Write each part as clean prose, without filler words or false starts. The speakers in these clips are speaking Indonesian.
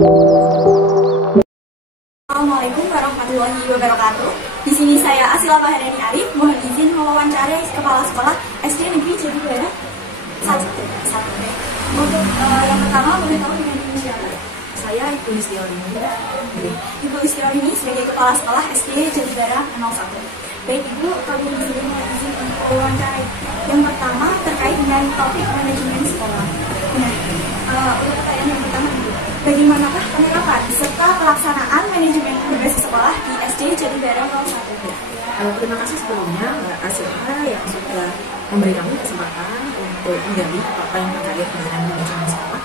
Assalamualaikum warahmatullahi wabarakatuh. Di sini saya Asila Baharani Arif, mohon izin mewawancarai Kepala Sekolah SD Negeri Jatibara 1. Untuk yang pertama, boleh tahu dengan inisial? Saya Ibu Listiolini. Ibu Listiolini sebagai Kepala Sekolah SD Jatibara 01. Baik Ibu, kami di sini mohon izin untuk mewawancarai. Yang pertama terkait dengan topik manajemen sekolah. Nah, untuk pertanyaan yang pertama Ibu, bagaimanakah penerapan serta pelaksanaan manajemen berbasis sekolah di SD Jatibara 01? Terima kasih sebelumnya Mbak Asila yang sudah memberi kami kesempatan untuk menggali apa yang terkait dengan manajemen sekolah.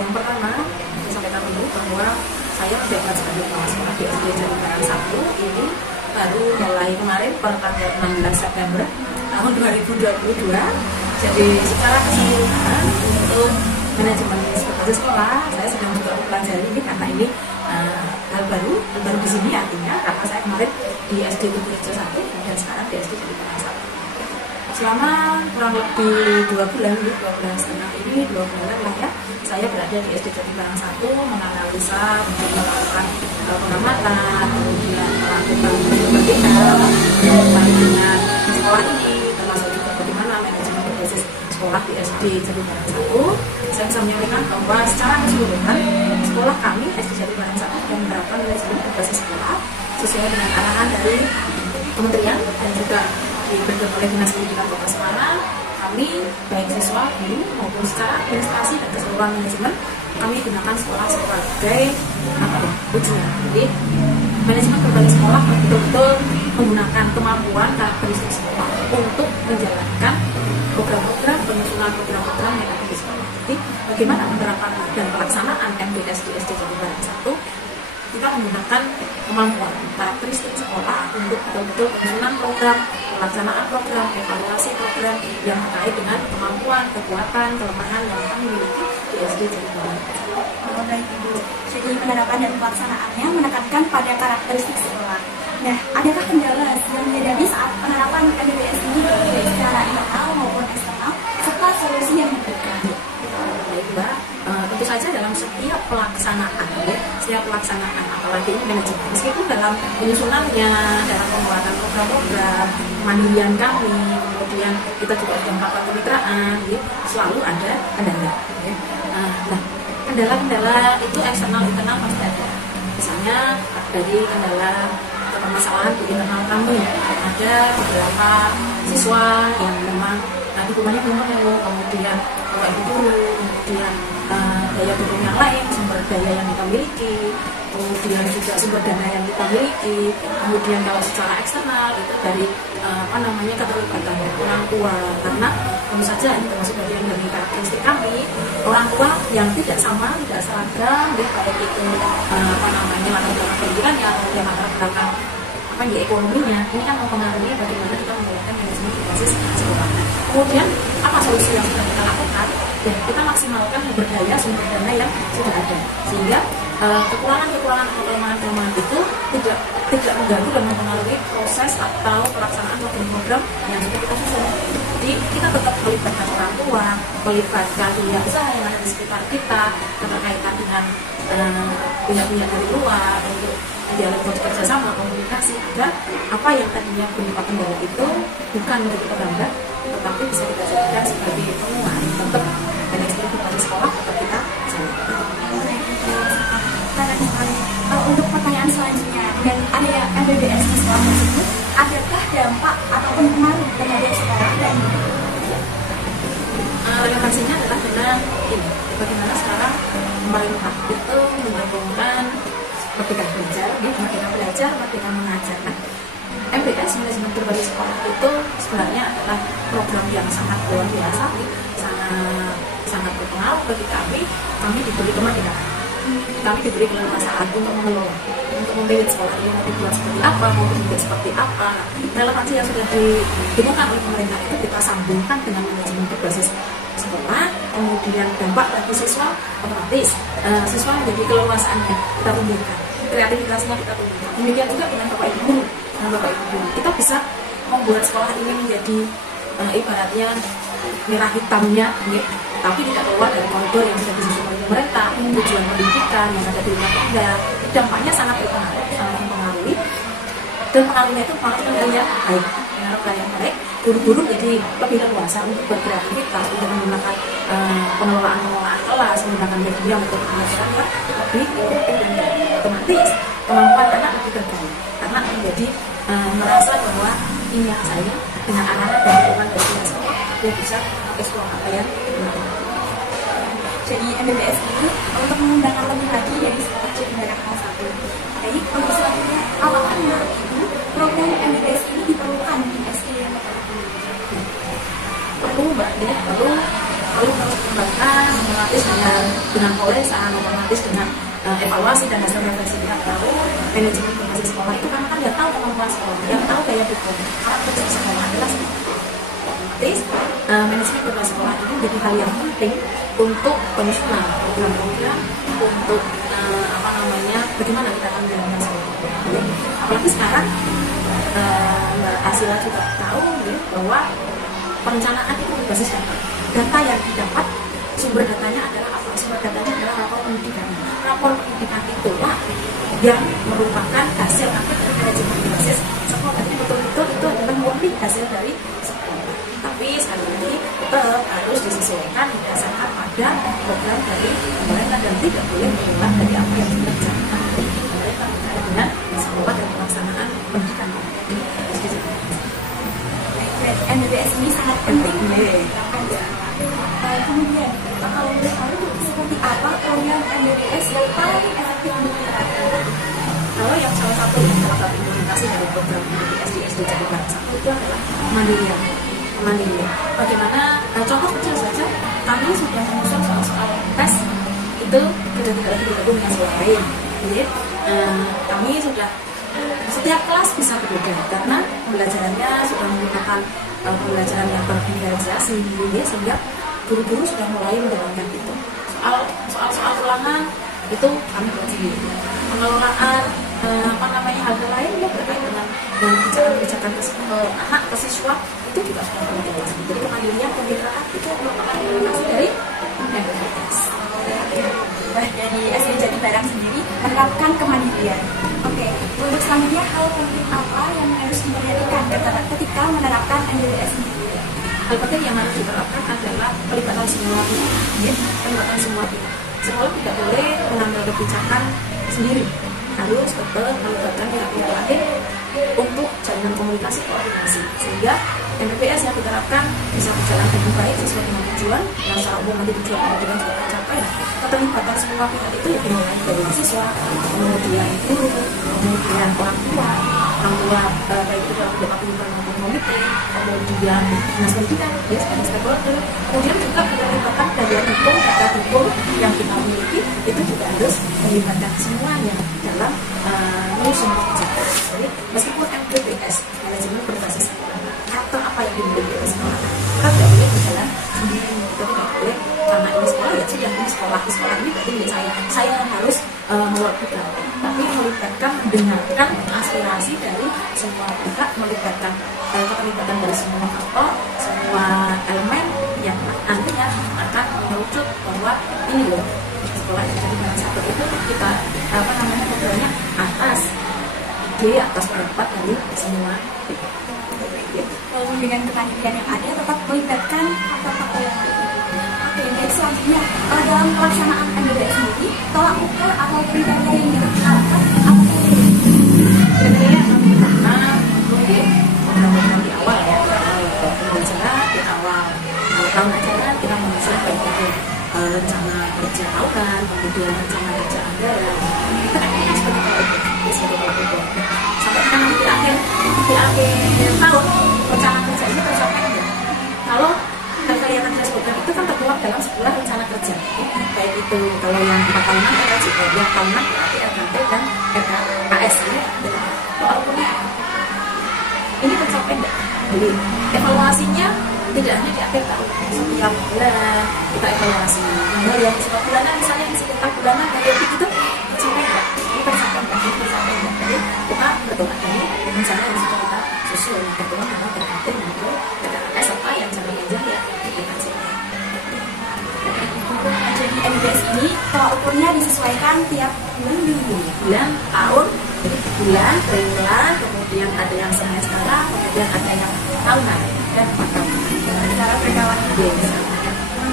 Yang pertama, saya sampaikan dulu bahwa saya menjabat sebagai kepala sekolah di SD Jatibara 1 ini baru mulai kemarin per tanggal 16 September tahun 2022. Jadi secara keseluruhan untuk manajemen berbasis sekolah saya sedang juga mempelajari ini karena ini hal baru di sini, artinya karena saya kemarin di SD Tugurejo 1 dan sekarang di SD Jatibara 1. Selama kurang lebih 2 bulan setengah ini, 2 bulan lah ya, saya berada di SD Jatibara 1 menganalisa, melakukan pengamatan, kemudian melakukan perbandingan terkait dengan sekolah ini, termasuk juga bagaimana manajemen berbasis sekolah di SD Jatibara 1. Saya bisa menyampaikan bahwa secara keseluruhan sekolah kami SD Jatibara 1 yang menerapkan manajemen berbasis sekolah sesuai dengan arahan dari kementerian dan juga diberikan oleh Dinas Pendidikan Kota Semarang. Kami baik siswa, guru maupun secara administrasi dan keseluruhan manajemen kami gunakan sekolah sebagai ujian. Jadi manajemen berbasis sekolah betul-betul menggunakan kemampuan karakteristik sekolah untuk menjalankan program-program, penyusunan program-program yang ada di sekolah. Jadi bagaimana penerapan dan pelaksanaan MBS di SD Jatibara 1, kita menggunakan kemampuan karakteristik sekolah untuk betul-betul penyusunan program, pelaksanaan program, evaluasi program yang terkait dengan kemampuan, kekuatan, kelemahan yang kami miliki di SD Jatibara. Baik Ibu, jadi penerapan dan pelaksanaannya menekankan pada karakteristik sekolah. Nah, adakah kendala yang dihadapi saat penerapan MBS ini baik secara internal maupun eksternal, serta solusi yang diberikan? Baik Mbak, tentu saja dalam setiap pelaksanaan, apalagi ini manajemen, meskipun dalam penyusunannya, dalam pembuatan program-program, kemandirian kami, kemudian kita juga sudah melakukan kemitraan, selalu ada kendala. Nah, kendala-kendala itu eksternal internal pasti ada. Misalnya dari kendala permasalahan di internal kami, ada beberapa siswa yang memang dukungannya belum penuh, kemudian kalau ibu guru, kemudian daya dukung yang lain, sumber daya yang kita miliki, kemudian juga sumber dana yang kita miliki, kemudian kalau secara eksternal itu dari keterlibatan orang tua, karena tentu saja ini termasuk bagian dari karakteristik kami, orang tua yang tidak sama, tidak seragam, baik itu latar belakang pendidikannya, kemudian latar belakang ekonominya, ini kan mempengaruhi bagaimana kita menggunakan manajemen berbasis sekolah. Kemudian apa solusi yang sudah kita lakukan? Ya, kita maksimalkan sumber dana yang sudah ada, sehingga kekurangan-kekurangan atau kelemahan-kelemahan itu tidak mengganggu dan mempengaruhi proses atau pelaksanaan program-program yang sudah kita susun. Jadi kita tetap melibatkan orang tua, melibatkan dunia usaha yang ada di sekitar kita, berkaitan dengan pihak-pihak dari luar untuk dialog bekerja sama, komunikasi, agar apa yang tadinya berupa kendala itu bukan menjadi penghambat, tetapi bisa kita jadikan sebagai penguat. Tetap manajemen berbasis sekolah tetap kita jalankan. Untuk pertanyaan selanjutnya, dengan adanya MBBS di sekolah tersebut, adakah dampak ataupun pengaruh terhadap sekolah dan relevansinya adalah dengan ini, bagaimana sekarang pemerintah itu menggabungkan merdeka belajar, merdeka mengajar. MBS manajemen berbasis sekolah itu sebenarnya adalah program yang sangat luar biasa, sangat berpengaruh bagi kami. Kami diberi kemerdekaan, kami diberi keleluasaan untuk mengelola, untuk memilih sekolah ini mau dibuat seperti apa, mau dibuat seperti apa. Relevansi yang sudah ditemukan oleh pemerintah itu kita sambungkan dengan manajemen berbasis sekolah, kemudian dampak bagi siswa, otomatis siswa menjadi keleluasaannya kita tumbuhkan, kreativitasnya kita tumbuhkan. Demikian juga dengan Bapak Ibu guru. Bapak Ibu guru, kita bisa membuat sekolah ini menjadi ibaratnya merah hitamnya, tapi tidak keluar dari koridor yang sudah disusun oleh pemerintah. tujuan pendidikan yang ada di rumah tangga, dampaknya sangat berpengaruh, sangat mempengaruhi. Dan pengaruhnya itu pengaruh yang baik, guru-guru jadi lebih leluasa untuk berkreativitas, untuk menggunakan pengelolaan kelas, menggunakan media untuk pembelajaran yang lebih efektif dan otomatis kemampuan anak lebih tergali. Anak menjadi merasa bahwa ini yang saya dengan anak-anak dan lingkungan dari sekolah dia bisa eksplor apa yang dilakukan. Jadi MBBS ini untuk mengembangkan lebih lagi dari sekolah Jatinegara 01. Jadi untuk selanjutnya, apakah menurut Ibu program MBBS ini diperlukan di SD yang perlu Mbak, ya perlu mengembangkan, otomatis dengan polesan, otomatis dengan evaluasi dan hasil refleksi kita tahu manajemen berbasis sekolah itu karena kan dia tahu kemampuan sekolah, dia tahu gaya hukum, karakter sekolah adalah otomatis manajemen berbasis sekolah ini menjadi hal yang penting untuk penyusunan program-program, untuk bagaimana kita akan menjalankan sekolah. Apalagi sekarang Mbak Asila juga tahu ya, bahwa perencanaan itu berbasis data yang didapat, sumber datanya adalah apa? Sumber datanya adalah rapor pendidikan. Rapor pendidikan itulah yang merupakan hasil dari manajemen berbasis sekolah. Jadi betul-betul itu adalah murni hasil dari sekolah. Tapi sekali lagi tetap harus disesuaikan berdasarkan pada program dari pemerintah dan tidak boleh menolak dari apa yang sudah dijalankan pemerintah terkait dengan sekolah dan pelaksanaan pendidikan. MBBS ini sangat penting. Kemudian kalau boleh tahu seperti apa program MBBS yang paling efektif diterapkan? Kalau yang salah satu implementasi dari program MBBS di SD Jatinegara 1 itu adalah kemandirian. Bagaimana contoh kecil saja, kami sudah menyusun soal tes itu sudah tidak lagi bergabung dengan sekolah lain. Jadi kami sudah setiap kelas bisa berbeda karena pembelajarannya sudah menggunakan pembelajaran yang terintegrasi, sehingga guru-guru sudah mulai menjalankan itu. Soal ulangan itu kami buat sendiri. Pengelolaan hal-hal lain yang berkait dengan kebijakan anak ke siswa itu juga sudah kami jalankan. Jadi kemandirian kemitraan itu merupakan implementasi dari MBBS. Dari SD Jatibarang sendiri menerapkan kemandirian. Oke, untuk selanjutnya hal penting apa yang harus diperhatikan ketika menerapkan MBBS ini? Hal penting yang harus diterapkan adalah pelibatan semua pihak. Sekolah tidak boleh mengambil kebijakan sendiri, harus betul melibatkan pihak-pihak lain untuk jalinan komunikasi koordinasi sehingga MBBS yang diterapkan bisa berjalan dengan baik sesuai dengan tujuan dan secara umum nanti tujuan pendidikan juga tercapai. Keterlibatan semua pihak itu dimulai dari siswa, kemudian guru, kemudian orang tua baik itu dalam departemen maupun komite, kemudian dinas pendidikan, ya sebagai stakeholder, kemudian juga keterlibatan bagian hukum, hukum yang kita miliki itu juga harus melibatkan semuanya dalam menyusun kebijakan. Jadi meskipun MBBS manajemen berbasis karakter apa yang dimiliki oleh sekolah, kita tidak boleh berjalan sendiri, kita tidak boleh karena ini sekolah ya sudah ini sekolah ini berarti milik saya harus mewakilkan, tapi melibatkan mendengarkan aspirasi dari semua pihak, melibatkan keterlibatan dari semua faktor, semua elemen yang nantinya akan merucut bahwa ini loh sekolah yang jadi barang satu itu kita ngobrolnya atas ide, atas pendapat dari semua pihak. Lalu dengan kemandirian yang ada tetap melibatkan faktor-faktor yang lain. Oke, baik, selanjutnya dalam pelaksanaan MBBS sendiri tolak ukur atau kriteria yang diterapkan apa saja? Kriteria yang pertama mungkin program-program di awal ya, pembelajaran di awal tahun ajaran kita menyusun baik itu rencana kerja tahunan, kemudian rencana kerja anggaran. Kita akan seperti itu sampai kan nanti di akhir tahun rencana kerja ini tercapai enggak? Kalau kelihatan program itu kan tertuang dalam sebuah rencana kerja, baik itu kalau yang 4 tahunan RKJP, yang tahunan berarti RKT dan RKAS ini ini tercapai enggak? Jadi evaluasinya tidak hanya di akhir tahun, setiap bulan kita evaluasi. Yang setiap bulanan misalnya di sekitar bulanan dari itu tercapai enggak? Ini tercapai enggak? Jadi kita berdoa dari rencana yang sudah kita susun, berdoa dengan RKT maupun RKAS apa yang jangka panjang ya. Jadi MBBS ini kalau tolak ukurnya disesuaikan tiap bulan, tahun, jadi bulan, triwulan, kemudian ada yang semesteran, kemudian ada yang tahunan dan cara perevaluasi.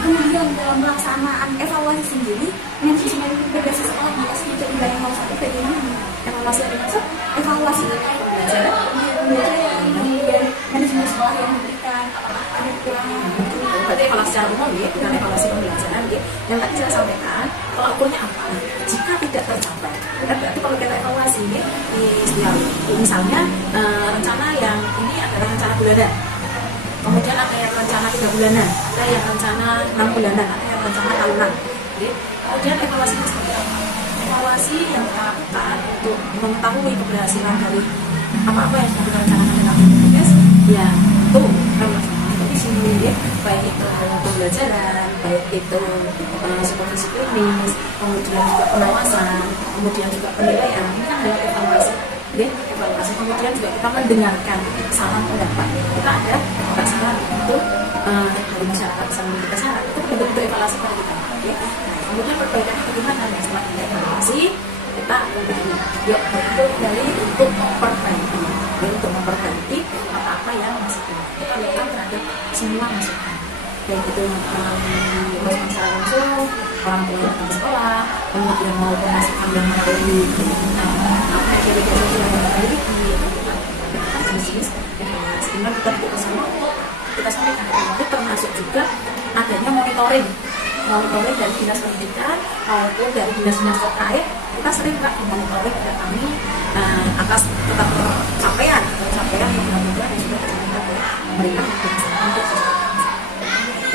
Kemudian dalam pelaksanaan evaluasi sendiri, manajemen berbasis sekolah di SD Jatibara 01 bagaimana? Evaluasi yang dimaksud? Evaluasi terkait pembelajaran, kemudian manajemen sekolah yang diberikan, apakah ada kekurangan? Berarti evaluasi secara umum ya, bukan evaluasi pembelajaran ya. Yang tadi saya sampaikan, tolak ukurnya apa? Jika tidak tercapai, berarti kalau kita evaluasi ya, misalnya rencana yang ini adalah rencana bulanan, kemudian ada yang rencana 3 bulanan, ada yang rencana 6 bulanan, ada yang rencana tahunan. Jadi, kemudian evaluasinya seperti apa? Evaluasi yang kita lakukan untuk mengetahui keberhasilan dari apa-apa yang sudah kita rencanakan dalam proses, ya itu di sini ya, baik itu pembelajaran, baik itu supervisi klinis, kemudian juga pengawasan, kemudian juga penilaian. Ini kan adalah evaluasi. Jadi evaluasi, kemudian juga kita mendengarkan saran pendapat. Kita ada saran untuk dari masyarakat bisa memberikan saran. Itu bentuk-bentuk evaluasi pada kita. Ya. Nah, kemudian perbaikannya bagaimana? Setelah kita evaluasi, kita yuk bentuk dari untuk memperbaiki, untuk memperbaiki apa-apa yang masih kita lakukan terhadap semua masukan. Baik itu masukan secara langsung, orang tua yang datang ke sekolah, kemudian maupun masukan yang melalui kita sampaikan itu termasuk juga adanya monitoring dari dinas pendidikan maupun dari dinas-dinas terkait. Kita sering monitoring pada kami atas tetap capaian yang mudah-mudahan yang sudah dicapai oleh pemerintah untuk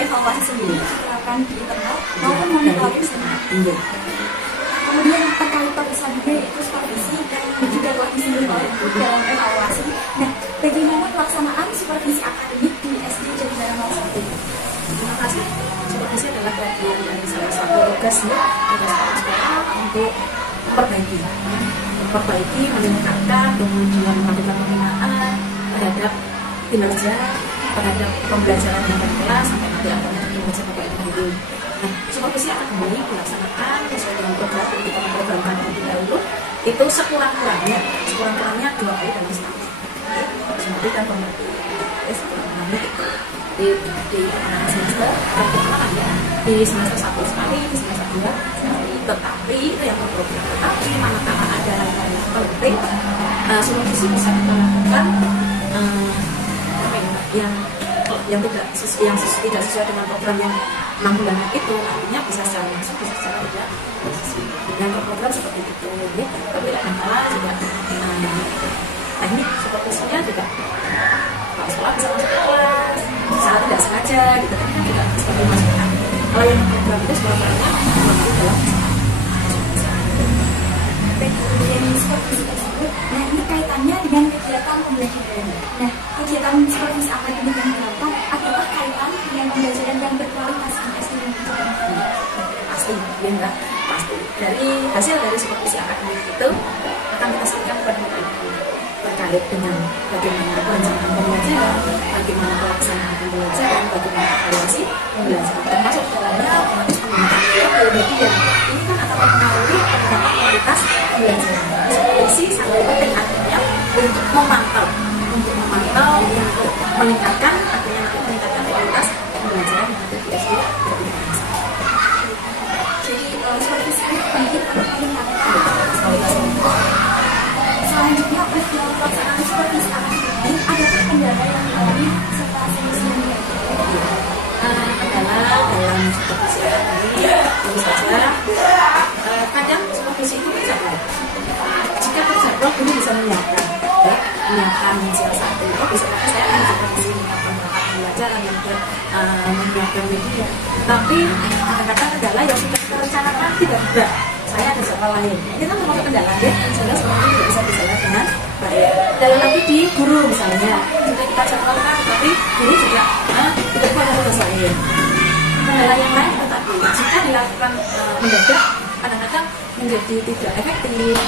evaluasi sendiri akan di internal maupun monitoring sendiri. Kemudian terkait perusahaan juga yaitu supervisi dan juga kondisi dalam evaluasi. Nah, bagaimana pelaksanaan supervisi akademik di SD Jatibara 01? Terima kasih. Supervisi adalah bagian dari salah satu tugasnya sekolah untuk memperbaiki, meningkatkan, kemudian melakukan pembinaan terhadap kinerja, terhadap pembelajaran yang kelas sampai nanti akhirnya kinerja Bapak Ibu guru. Nah, supervisi akademik dilaksanakan sesuai dengan program yang kita memprogramkan terlebih dahulu. Itu sekurang-kurangnya 2 kali dalam setahun. Seperti kan pemerintah di semester pertama ya, di semester 1 sekali, di semester 2 sekali. Tetapi itu yang berprogram. Tetapi manakala ada hal-hal yang penting, supervisi bisa kita lakukan yang tidak sesuai dengan program yang 6 bulan itu, artinya bisa secara langsung, bisa secara tidak dengan program seperti itu. Ya. Tapi kadang-kala juga teknik supervisinya juga kalau sekolah bisa masuk kelas, secara tidak sengaja gitu kan juga seperti masukan. Kalau yang program itu sebenarnya dalam kemudian supervisi tersebut. Nah, ini kaitannya dengan kegiatan pembelajaran. Nah, kegiatan supervisi akademik yang dilakukan adalah kaitan dengan pembelajaran yang berkualitas di SD pasti, ya enggak? Pasti. Dari hasil dari supervisi akademik itu akan kita sampaikan kepada Ibu terkait dengan bagaimana perencanaan pembelajaran, bagaimana pelaksanaan pembelajaran, bagaimana evaluasi pembelajaran, termasuk dalamnya otomatis penggunaan media. Ini kan akan mempengaruhi peningkatan kualitas pembelajaran. Supervisi sangat penting artinya untuk memantau, untuk meningkatkan kualitas pembelajaran yang ada di SD. Jadi supervisi ini penting untuk meningkatkan selanjutnya untuk pelaksanaan supervisi akademik adakah kendala yang dialami serta solusinya? Kendala dalam supervisi akademik tentu saja kadang supervisi itu terjadwal. Jika terjadwal guru bisa menyiapkan siasat itu bisa saya akan supervisi pembelajaran kemudian menyiapkan media. Tapi kadang-kadang kendala yang sudah kita rencanakan tidak ada. Saya ada soal lain. Ini kan termasuk kendala ya, sehingga semuanya tidak bisa berjalan dengan baik. Dan lagi di guru misalnya, sudah kita jadwalkan, tapi guru juga tidak pada tugas lain. Kendala yang lain tetapi jika dilakukan mendadak, kadang-kadang menjadi tidak efektif,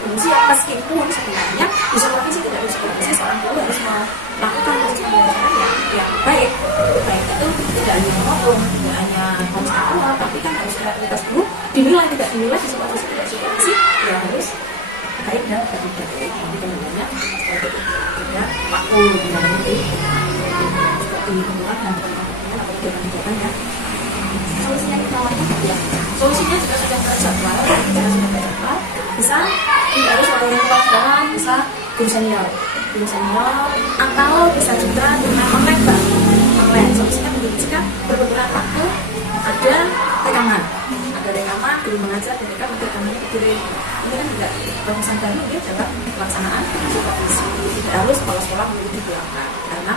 fungsi meskipun sebenarnya di supervisi tidak harus supervisi seorang guru harus melakukan proses pembelajaran yang baik itu tidak hanya memotong, tidak hanya konstruktif, tapi kan harus kreativitas guru dinilai tidak dinilai di supervisi tidak supervisi ya harus baik dan tidak namanya tidak makul seperti pembuat dan pengetahuan atau kegiatan ya. Solusinya ya. Solusinya juga sudah terjadwal, bisa tidak harus orang tua sekolah, bisa guru senior atau bisa juga dengan online. Solusinya begini, jika berbeberapa waktu ada rekaman, guru mengajar ketika rekamannya dikirim. Ini kan juga rumusan baru ya dalam pelaksanaan supervisi. Tidak harus sekolah-sekolah menjadi dibuatkan karena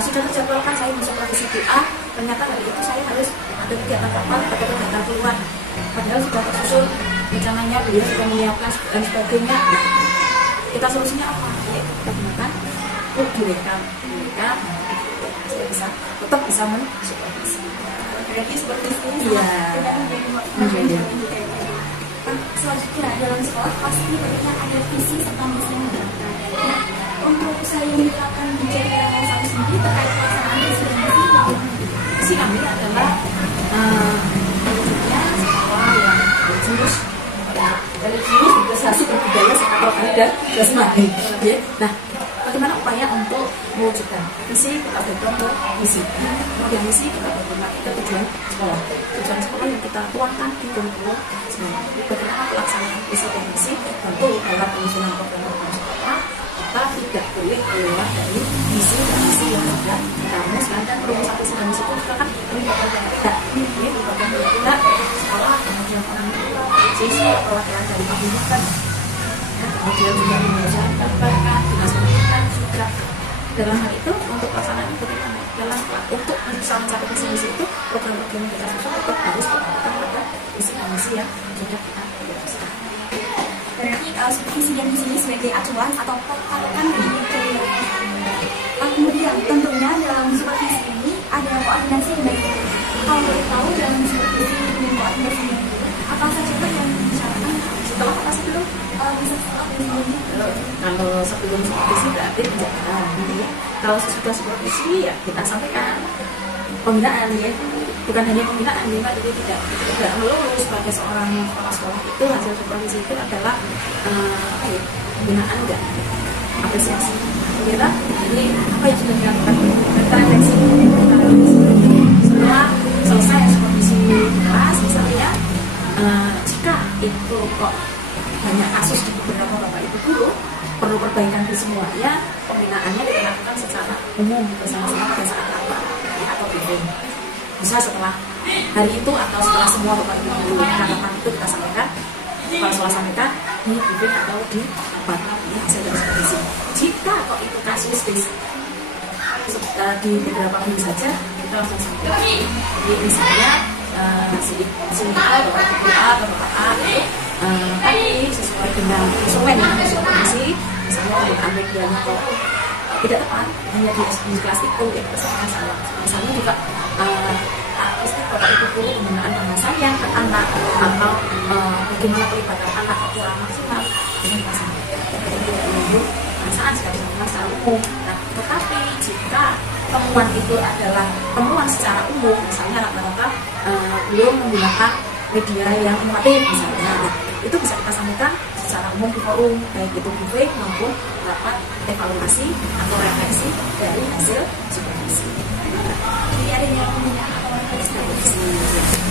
sudah terjadwalkan saya bisa supervisi A, ternyata hari itu saya harus ada kegiatan kapal atau kegiatan keluar. Padahal sudah tersusun rencananya, beliau sudah menyiapkan dan sebagainya. Kita solusinya apa? Ya, kita gunakan direkam, saya bisa tetap bisa mensupervisi. Berarti seperti ini ya. Selanjutnya dalam sekolah pasti tentunya ada visi serta misi yang dilakukan. Nah, untuk saya menerapkan di jajaran saya sendiri terkait pelaksanaan visi dan misi kami adalah wujudnya sekolah yang jurus dari jurus berprestasi berbudaya sektor dan jasmani. Nah, bagaimana upaya untuk mewujudkan visi? Kita berbentuk misi. Kemudian misi kita berbentuk ke tujuan sekolah. Tujuan sekolah yang kita tuangkan di kurikulum. Bagaimana pelaksanaan visi dan misi? Tentu dalam penyusunan program sekolah kita tidak boleh keluar dari visi dan misi yang sudah kita rumuskan, dan perumusan visi dan misi itu juga kan melibatkan tidak. Ini melibatkan tidak sekolah, kemudian orang tua, siswa, perwakilan dari pendidikan. Kemudian juga mengajarkan bahkan dinas pendidikan juga. Dalam hal itu untuk pelaksanaan itu dalam untuk bisa mencapai visi misi itu program-program yang kita susun tetap harus berkaitan pada visi dan misi yang sudah kita rumuskan. Berarti visi dan misi ini sebagai acuan atau patokan di jajaran. Kemudian tentunya dalam supervisi ini ada koordinasi yang baik. Kalau boleh tahu dalam supervisi dan koordinasi yang baik, apa saja yang dibicarakan setelah apa sebelum? Bisa setelah sebelumnya. Kalau sebelum supervisi berarti penjagaan. Kalau sesudah supervisi ya kita sampaikan pembinaan ya. Bukan hanya pembinaan ya, jadi tidak melulu sebagai seorang kepala sekolah itu hasil supervisi itu adalah pembinaan, enggak, apresiasi. Kita ini apa yang sudah dilakukan, kita refleksi. Setelah selesai supervisi kelas misalnya, jika itu kok banyak kasus di beberapa bapak ibu guru perlu perbaikan di semuanya, pembinaannya dilakukan secara umum bersama-sama pada saat rapat atau briefing. Bisa setelah hari itu atau setelah semua bapak ibu guru rapat itu kita sampaikan, kepala sekolah sampaikan di briefing atau di rapat ini hasil dari supervisi. Jika kok itu kasus di beberapa minggu saja, kita langsung sampaikan. Jadi misalnya bapak ibu A atau bapak A itu tadi sesuai dengan supervisi, misalnya ambil dialog kok tidak tepat hanya di kelas itu ya kesalahan salah. Misalnya juga bapak ibu guru penggunaan bahasa yang ke anak atau bagaimana pelibatan anak kurang maksimal dengan bahasa perasaan sekali bahasa umum. Nah, tetapi jika temuan itu adalah temuan secara umum, misalnya rata-rata belum menggunakan media yang inovatif misalnya, itu bisa kita sampaikan secara umum di forum, baik itu briefing maupun rapat evaluasi atau refleksi dari hasil supervisi. Jadi adanya pembinaan atau refleksi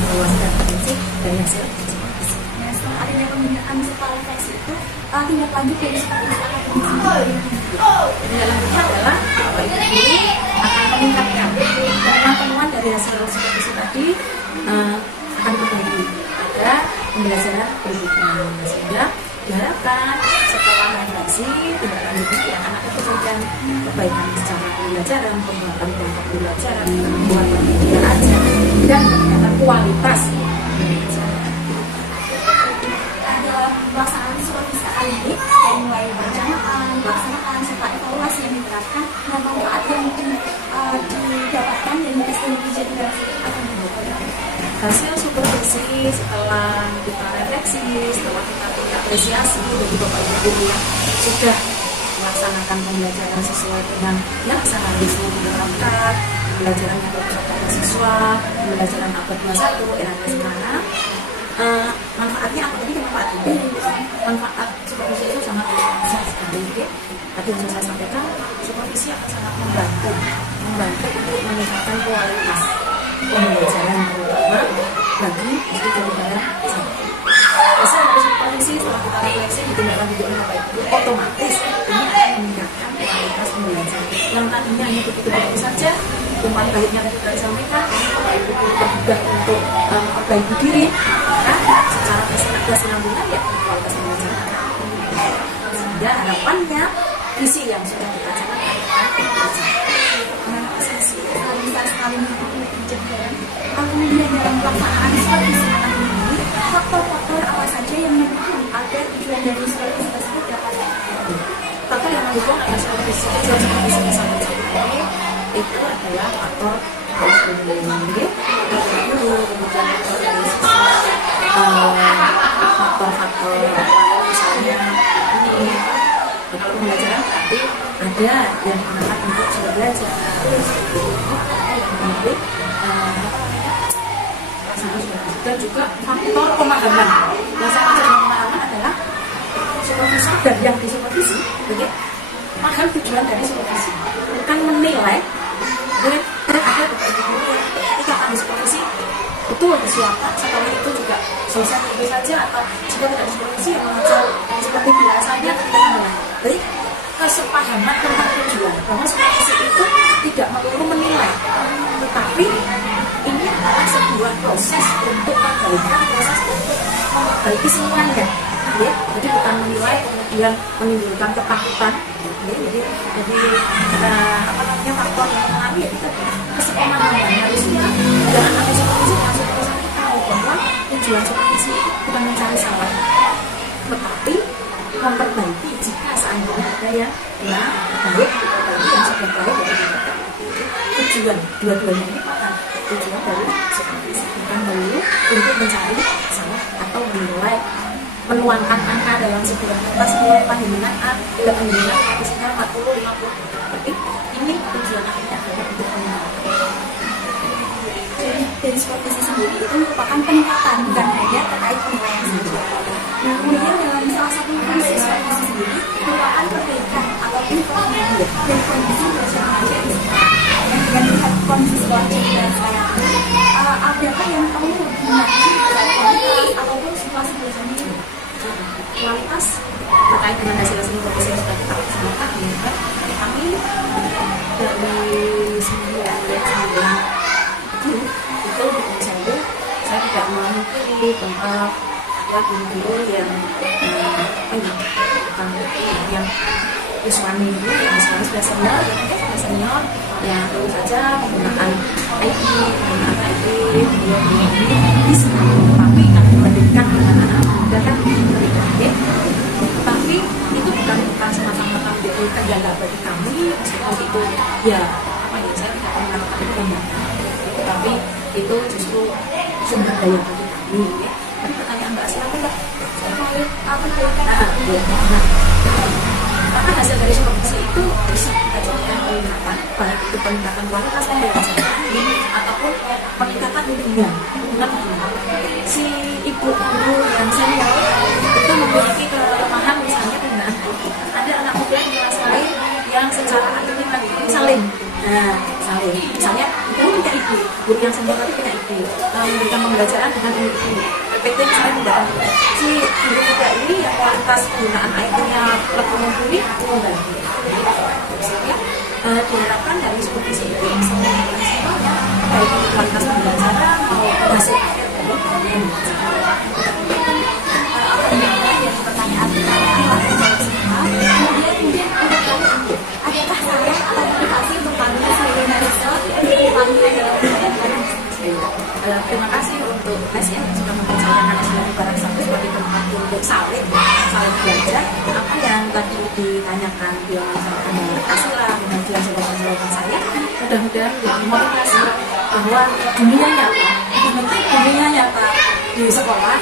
evaluasi dan refleksi dari hasil supervisi. Nah, setelah adanya pembinaan serta refleksi itu tindak lanjut dari supervisi tindak lanjutnya adalah bapak ibu guru akan meningkatkan temuan dari hasil supervisi tadi akan berbagi pada pembelajaran berikutnya, sehingga diharapkan setelah refleksi tindak lanjutnya ya anak itu memberikan perbaikan secara pembelajaran, pembuatan kelompok pembelajaran, pembuatan media ajar dan peningkatan kualitas pembelajaran. Dalam pelaksanaan supervisi kali ini dari mulai perencanaan, pelaksanaan serta evaluasi yang diterapkan dan manfaat yang didapatkan dari SDM di jajaran hasil supervisi evaluasi, setelah kita refleksi, setelah kita punya apresiasi bagi Bapak Ibu guru yang sudah melaksanakan pembelajaran sesuai dengan yang seharusnya diterapkan, pembelajaran yang berkesan siswa, pembelajaran abad 21 era sekarang. Manfaatnya apa tadi? Manfaat supervisi itu sangat besar sekali. Tadi yang saya sampaikan, supervisi akan sangat membantu untuk meningkatkan kualitas pembelajaran terutama bagi pembelajaran saya. Bisa dari supervisi setelah kita refleksi ditindaklanjuti oleh Bapak Ibu, otomatis ini akan meningkatkan kualitas pembelajaran. Yang tadinya hanya begitu-begitu saja, umpan baliknya tadi sudah disampaikan, Bapak Ibu tergugah untuk memperbaiki diri, maka secara kesinambungan ya kualitas pembelajaran akan meningkat. Sehingga harapannya visi yang sudah kita capai akan tercapai. Besar sekali mengikuti pencegahan. Kemudian dalam pelaksanaan supervisi anak ini, faktor-faktor apa saja yang mendukung agar tujuan dari supervisi tersebut dapat tercapai? Faktor yang mendukung agar supervisi sampai capai itu adalah faktor guru, kemudian faktor-faktor misalnya ini kalau pembelajaran berarti ada yang digunakan untuk sudah belajar. Dan juga faktor pemahaman. Yang saya maksud dengan pemahaman adalah supervisor dan yang disupervisi, jadi paham tujuan dari supervisi, bukan menilai. Ada ketika kami supervisi betul disiapkan, setelah itu juga selesai begitu saja, atau jika tidak disupervisi mengajar seperti biasanya ketika mulai. Jadi kesepahaman tentang tujuan bahwa supervisi itu tidak melulu menilai, tetapi ini adalah sebuah proses untuk memperbaiki semuanya. Ya, jadi bukan menilai kemudian menimbulkan ketakutan. Jadi faktor yang mengalami itu kesepakatan harusnya jangan ada supervisi yang supervisi tahu bahwa tujuan supervisi itu bukan mencari salah, tetapi memperbaiki jika seandainya ada yang baik, memperbaiki yang sudah baik dari tujuan dua-duanya ini apa? Tujuan dari supervisi bukan melulu untuk mencari salah atau menilai, menuangkan angka dalam sebuah kertas mulai panggilan A ke panggilan isinya 40-50, tapi ini tujuan akhirnya adalah untuk menilai. Jadi dari supervisi sendiri itu merupakan peningkatan, bukan hanya terkait penilaian saja. Nah, kemudian dalam salah satu fungsi supervisi sendiri merupakan perbaikan ataupun perbaikan dari kondisi belajar mengajar di sekolah. Dan dengan melihat kondisi sekolah dan sekarang ini, adakah yang perlu dibenahi terkait kualitas ataupun situasi belajar ini? Kualitas terkait dengan hasil-hasil supervisi yang sudah kita laksanakan, kami dari 9 itu misalnya saya tidak memungkiri bahwa ada guru-guru yang yang Yuswani ini yang sekarang sudah senior, yang tentu saja penggunaan IT, beliau bisa, tapi kami bandingkan dengan anak muda kan berbeda. Tapi itu bukan semata-mata menjadi kendala bagi kami, meskipun itu ya apa ya, saya tidak mengatakan itu kendala, tapi itu justru sumber daya bagi kami. Tapi pertanyaan Mbak silakan Mbak. Maka hasil dari supervisi itu bisa kita jadikan peningkatan, baik itu peningkatan kualitas pembelajaran ataupun peningkatan hubungan. Si ibu guru yang senior itu memiliki kelemahan, misalnya penggunaan ada anak muda di kelas lain yang secara akademik saling misalnya guru punya ibu, guru yang senior tadi punya ibu, memberikan pembelajaran dengan ibu PT misalnya menggunakan si guru muda ini yang kualitas penggunaan IT-nya lebih mumpuni membagi. Diharapkan dari supervisi itu semuanya baik kualitas pembelajaran maupun hasil akhir dari pembelajaran. Pertanyaan kemudian adakah saran atau motivasi untuk kami sebagai mahasiswa terima kasih untuk Mas yang sudah mempercayakan SBM Barang Satu sebagai tempat untuk saling belajar. Apa yang tadi ditanyakan dia terima kasih lah dengan jawaban saya. Mudah-mudahan menjadi motivasi bahwa dunia nyata di sekolah.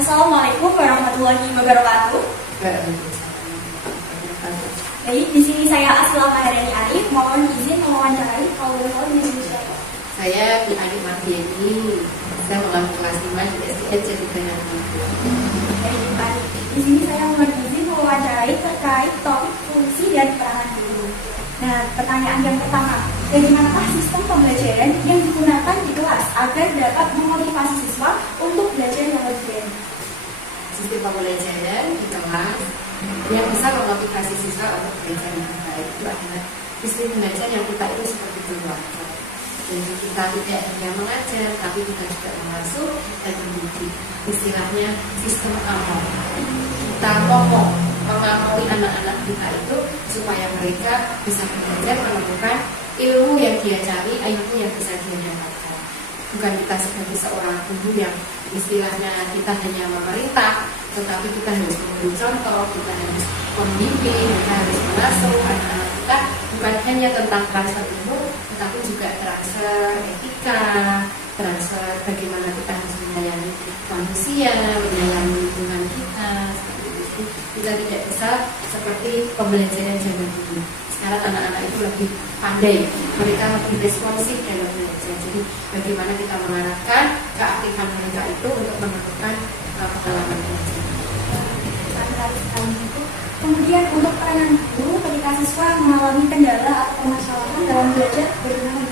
Assalamualaikum warahmatullahi wabarakatuh. Baik, di sini saya Asla Maharani Arif, mohon izin mewawancarai kalau boleh di sini siapa? Saya Bi Arif Mardiani. Saya mengambil kelas 5 di SDN Jatibangan. Baik, Pak. Di sini saya mohon izin mewawancarai terkait topik fungsi dan peranan guru. Nah, pertanyaan yang pertama, bagaimanakah sistem pembelajaran yang digunakan di kelas agar dapat memotivasi siswa untuk belajar yang lebih baik? Sistem pembelajaran di kelas yang bisa memotivasi siswa untuk belajar yang baik itu adalah sistem belajar yang kita itu seperti keluarga. Jadi kita tidak hanya mengajar, tapi kita juga mengasuh dan mendidik. Istilahnya sistem amal. Kita mengamui anak-anak kita itu supaya mereka bisa belajar menemukan ilmu yang dia cari, ilmu yang bisa dia dapatkan. Bukan kita sebagai seorang guru yang istilahnya kita hanya memerintah, tetapi kita harus memberi contoh, kita harus membimbing, kita harus mengasuh anak-anak kita. Bukan hanya tentang transfer ilmu, tetapi juga transfer etika, transfer bagaimana kita harus menyayangi manusia, menyayangi lingkungan kita. Kita tidak bisa seperti pembelajaran zaman dulu. Sekarang anak-anak itu lebih pandai, mereka lebih responsif dalam belajar. Jadi bagaimana kita mengarahkan keaktifan mereka itu untuk menentukan pengalaman belajar. Kemudian untuk peranan guru ketika siswa mengalami kendala atau permasalahan dalam belajar, bagaimana?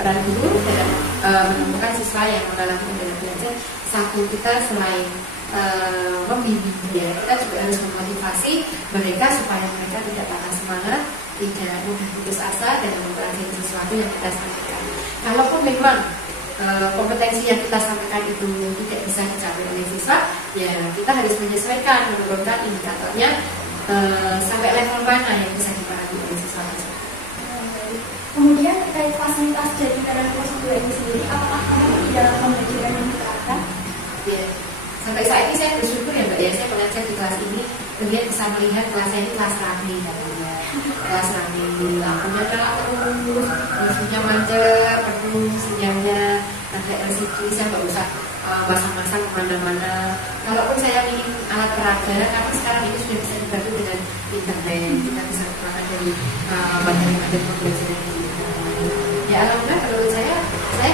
Peran guru dalam menemukan siswa yang mengalami kendala belajar, satu kita selain membimbing dia, kita juga harus memotivasi mereka supaya mereka tidak patah semangat, tidak mudah putus asa dalam mempelajari sesuatu yang kita sampaikan. Kalaupun memang kompetensi yang kita sampaikan itu tidak bisa dicapai oleh siswa, ya kita harus menyesuaikan, menurunkan indikatornya sampai level mana yang bisa dipahami oleh siswa. Kemudian terkait fasilitas Jatibangan kelas 2 ini sendiri, apakah di dalam pembelajaran yang diterapkan? Ya. Sampai saat ini saya bersyukur ya Mbak ya, saya mengajar di kelas ini, kemudian bisa melihat kelas ini kelas rame katanya. Kelas rame, lampunya terus, musuhnya manjat, penuh sinyalnya, ada LCD, saya nggak usah pasang-pasang kemana-mana. Kalaupun saya ingin alat peraga, karena sekarang ini sudah bisa dibantu dengan internet, kita bisa menggunakan dari materi-materi pembelajaran di internet. Ya alhamdulillah menurut saya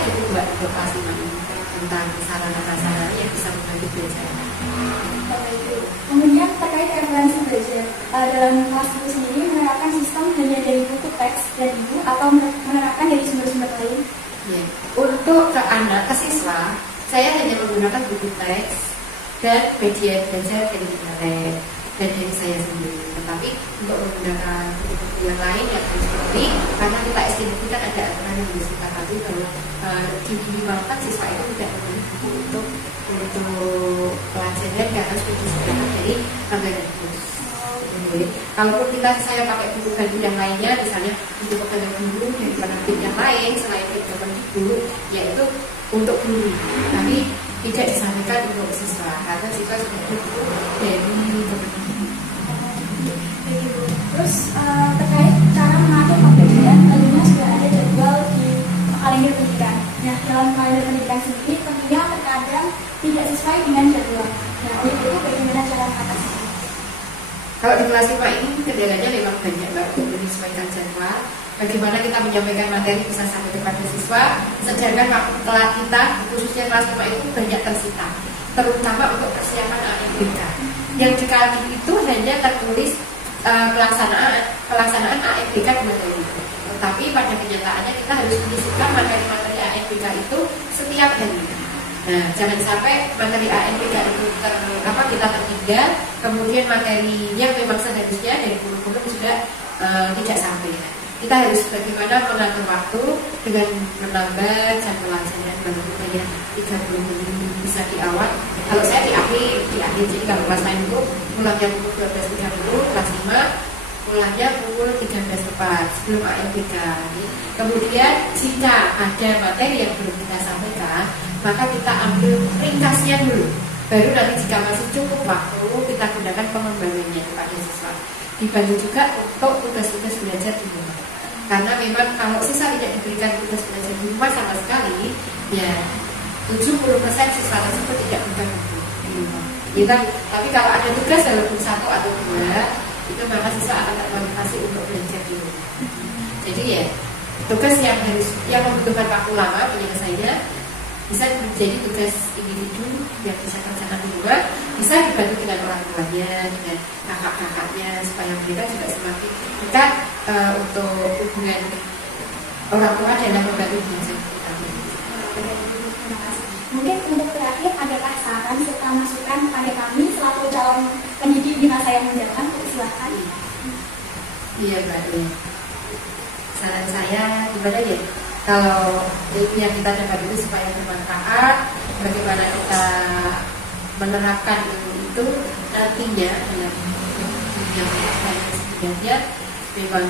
cukup buat edukasi tentang sarana-sarana yang bisa membantu belajar. Kemudian terkait referensi belajar, dalam kelas itu sendiri menerapkan sistem hanya dari buku teks dan ibu atau menerapkan dari sumber-sumber lain? Ya. Untuk ke anak, ke siswa, saya hanya menggunakan buku teks dan media belajar dari internet dan dari saya sendiri. Tetapi untuk menggunakan buku-buku yang lain yang harus dibeli, karena kita SD itu kan ada aturan yang harus kita patuhi bahwa diminimalkan siswa itu tidak membeli buku untuk pelajaran yang harus disediakan dari anggaran khusus. Kalaupun saya pakai buku bantu yang lainnya, misalnya untuk pegangan guru dari penerbit yang lain selain pegangan guru, yaitu untuk guru, tapi tidak disampaikan untuk siswa karena siswa sudah buku dari Terus terkait cara mengatur pembelajaran, tentunya sudah ada jadwal di kalender pendidikan. Nah, dalam kalender pendidikan sendiri tentunya terkadang tidak sesuai dengan jadwal. Nah, untuk itu bagaimana cara mengatasinya? Kalau di kelas 5 ini kendalanya memang banyak Mbak, untuk menyesuaikan jadwal. Bagaimana kita menyampaikan materi bisa sampai kepada siswa, sedangkan waktu kelas kita, khususnya kelas 5 itu banyak tersita, terutama untuk persiapan ANBK. Yang di kali itu hanya tertulis pelaksanaan ANBK 2 kali. Tetapi pada kenyataannya kita harus menyisipkan materi-materi ANBK itu setiap hari. Nah, jangan sampai materi ANBK itu kita tertinggal, kemudian materi yang memang seharusnya dari kurikulum juga tidak sampai. Kita harus bagaimana mengatur waktu dengan menambah jam pelajaran banyak 30 menit bisa di awal. Kalau saya di akhir, jadi kalau kelas lain itu mulainya pukul 12.30, kelas 5 mulainya pukul 13 tepat sebelum ANBK. Kemudian jika ada materi yang belum kita sampaikan, maka kita ambil ringkasnya dulu. Baru nanti jika masih cukup waktu, kita gunakan pengembangannya kepada siswa. Dibantu juga untuk tugas-tugas belajar di rumah. Karena memang kalau siswa tidak diberikan tugas belajar di rumah sama sekali, ya 70% siswa tersebut tidak mudah gitu. Tapi kalau ada tugas walaupun 1 atau 2, itu maka siswa akan termotivasi untuk belajar di rumah. Jadi ya tugas yang membutuhkan waktu lama penyelesaiannya bisa menjadi tugas individu yang bisa kerjakan di rumah, bisa dibantu dengan orang tuanya, dengan kakak-kakaknya, supaya mereka juga semakin dekat untuk hubungan orang tua dalam membantu belajar. Mungkin untuk terakhir, adakah saran serta masukan pada kami selaku calon pendidik di masa yang mendatang? Silahkan. Iya Mbak. Saran saya gimana ya? Kalau ilmu yang kita dapat itu supaya bermanfaat, bagaimana kita menerapkan ilmu itu nantinya dalam dunia sebenarnya memang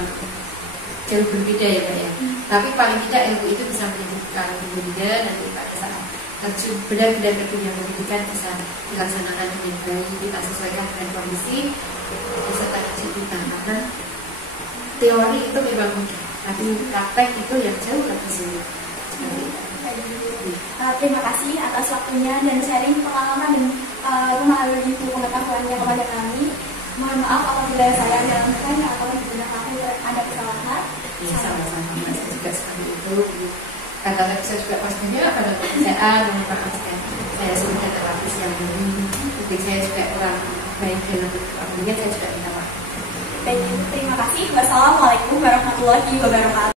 jauh berbeda ya Mbak ya. Tapi paling tidak ilmu itu bisa menyembuhkan kemudian nanti pada saat terjun benar-benar ke dunia pendidikan bisa dilaksanakan dengan baik, kita sesuaikan dengan kondisi peserta didik kita, karena teori itu memang mudah, tapi praktek itu yang jauh lebih sulit. Terima kasih atas waktunya dan sharing pengalaman dan memahami pengetahuannya kepada kami. Mohon maaf apabila saya dalam tanya atau benar aku ada kesalahan. Ya, sama-sama, saya juga seperti itu. Karena saya juga pastinya pada pekerjaan merupakan saya sudah terlapis yang ini. Jadi saya juga kurang baik dalam kemudian saya juga minta maaf. Baik, terima kasih. Wassalamualaikum warahmatullahi wabarakatuh.